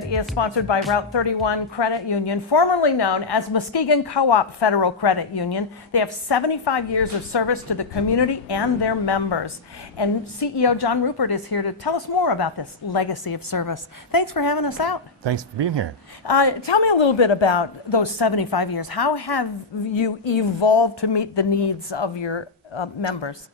segment is sponsored by Route 31 Credit Union, formerly known as Muskegon Co-op Federal Credit Union. They have 75 years of service to the community and their members. And CEO John Rupert is here to tell us more about this legacy of service. Thanks for having us out. Thanks for being here. Tell me a little bit about those 75 years. How have you evolved to meet the needs of your members?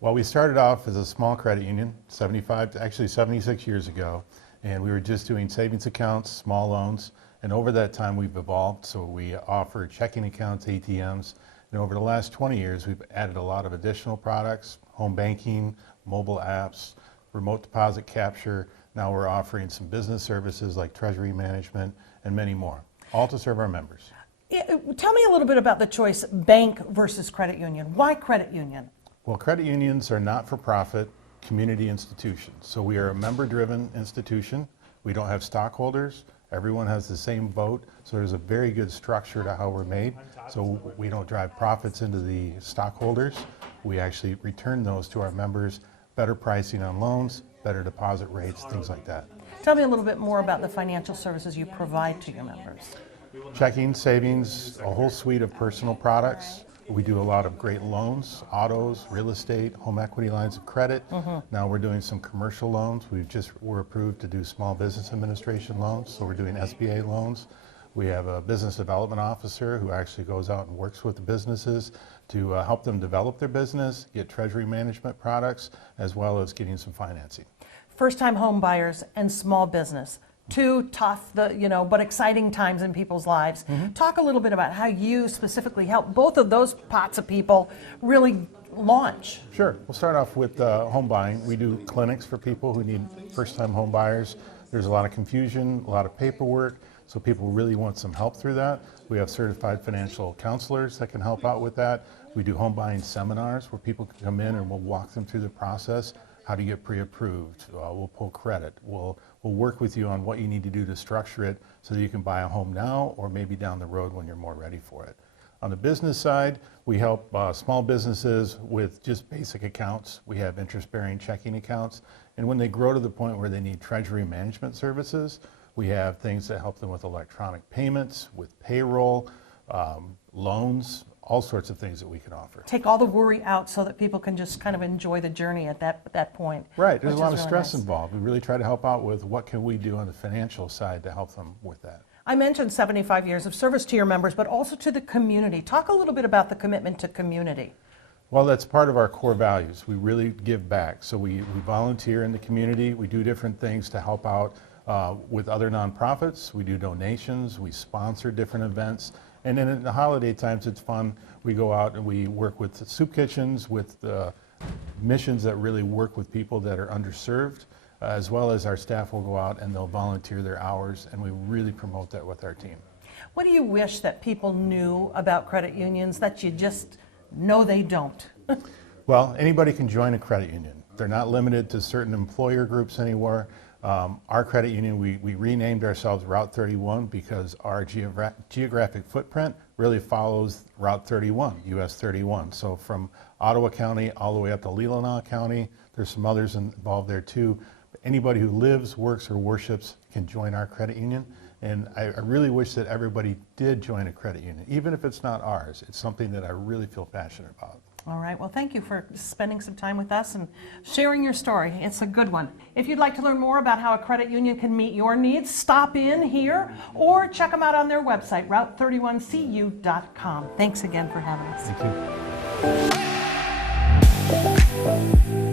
Well, we started off as a small credit union, 76 years ago, and we were just doing savings accounts, small loans, and over that time we've evolved. So we offer checking accounts, ATMs, and over the last 20 years we've added a lot of additional products, home banking, mobile apps, remote deposit capture. Now we're offering some business services like treasury management and many more, all to serve our members. Tell me a little bit about the choice bank versus credit union. Why credit union? Well, credit unions are not-for-profit community institutions. So we are a member-driven institution. We don't have stockholders. Everyone has the same vote. So there's a very good structure to how we're made. So we don't drive profits into the stockholders. We actually return those to our members, better pricing on loans, better deposit rates, things like that. Tell me a little bit more about the financial services you provide to your members. Checking, savings, a whole suite of personal products. We do a lot of great loans, autos, real estate, home equity lines of credit. Now we're doing some commercial loans. We're approved to do small business administration loans, so we're doing SBA loans. We have a business development officer who actually goes out and works with the businesses to help them develop their business, get treasury management products, as well as getting some financing. First-time home buyers and small business. Two tough, but exciting times in people's lives. Talk a little bit about how you specifically help both of those pots of people really launch. Sure. We'll start off with home buying. We do clinics for people who need first-time home buyers. There's a lot of confusion, a lot of paperwork, so people really want some help through that. We have certified financial counselors that can help out with that. We do home buying seminars where people can come in and we'll walk them through the process. How do you get pre-approved? We'll pull credit. We'll work with you on what you need to do to structure it so that you can buy a home now or maybe down the road when you're more ready for it. On the business side, we help small businesses with just basic accounts. We have interest-bearing checking accounts. And when they grow to the point where they need treasury management services, we have things that help them with electronic payments, with payroll, loans, all sorts of things that we can offer. Take all the worry out so that people can just kind of enjoy the journey at that point. Right, there's a lot of stress involved. We really try to help out with what can we do on the financial side to help them with that. I mentioned 75 years of service to your members, but also to the community. Talk a little bit about the commitment to community. Well, that's part of our core values. We really give back. So we volunteer in the community. We do different things to help out with other nonprofits. We do donations. We sponsor different events. And then in the holiday times, it's fun. We go out and we work with soup kitchens, with missions that really work with people that are underserved, as well as our staff will go out and they'll volunteer their hours, and we really promote that with our team. What do you wish that people knew about credit unions that you just know they don't? Well, anybody can join a credit union. They're not limited to certain employer groups anymore. Our credit union, we renamed ourselves Route 31 because our geographic footprint really follows Route 31, US 31. So from Ottawa County all the way up to Leelanau County, there's some others involved there too. Anybody who lives, works, or worships can join our credit union. And I really wish that everybody did join a credit union, even if it's not ours. It's something that I really feel passionate about. All right, well, thank you for spending some time with us and sharing your story. It's a good one. If you'd like to learn more about how a credit union can meet your needs, stop in here or check them out on their website, route31cu.com. Thanks again for having us. Thank you.